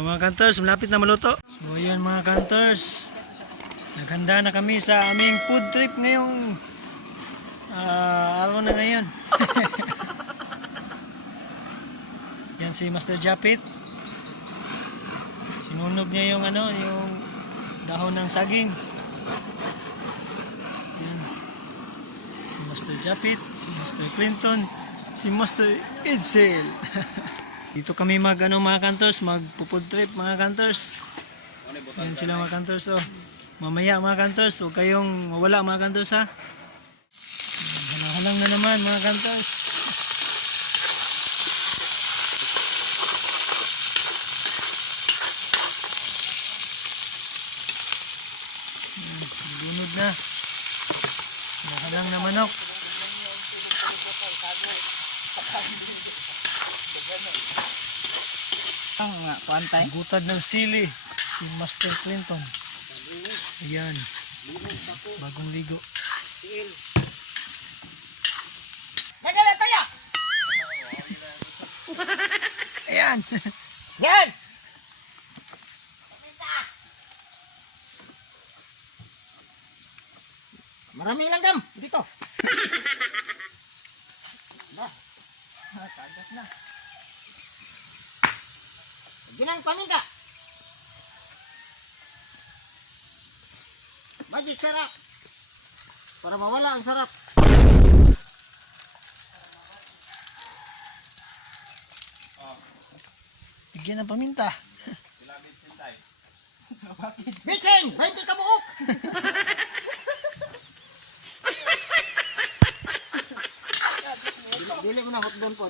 kanters, malapit na maluto. So yan mga kanters. Naghanda na kami sa aming food trip ngayong ah, araw na ngayon. yan si Master Japit. Sinunog niya yung ano, yung dahon ng saging. Yan. Si Master Japit, si Master Clinton, si Master Edsel. Dito kami mag ano mga kantors, mag food trip mga kantors. Yan sila mga kantors oh. Mamaya mga kantors, huwag kayong mawala mga kantors ha. Halang-halang na naman mga kantors. Yan, Lunod na. Halang na manok. Ang nga, kuantay. Gutad ng sili si Master Clinton. Ayan. Bagong ligo. Nagala tayo! Ayan. Yan! Marami lang gam dito. Ba. Ah, Tagas na. Ginang paminta. Magic sarap. Para mawala ang sarap. Bigyan ng paminta. Bitching! 20 ka buok! Dili mo na hot doon po.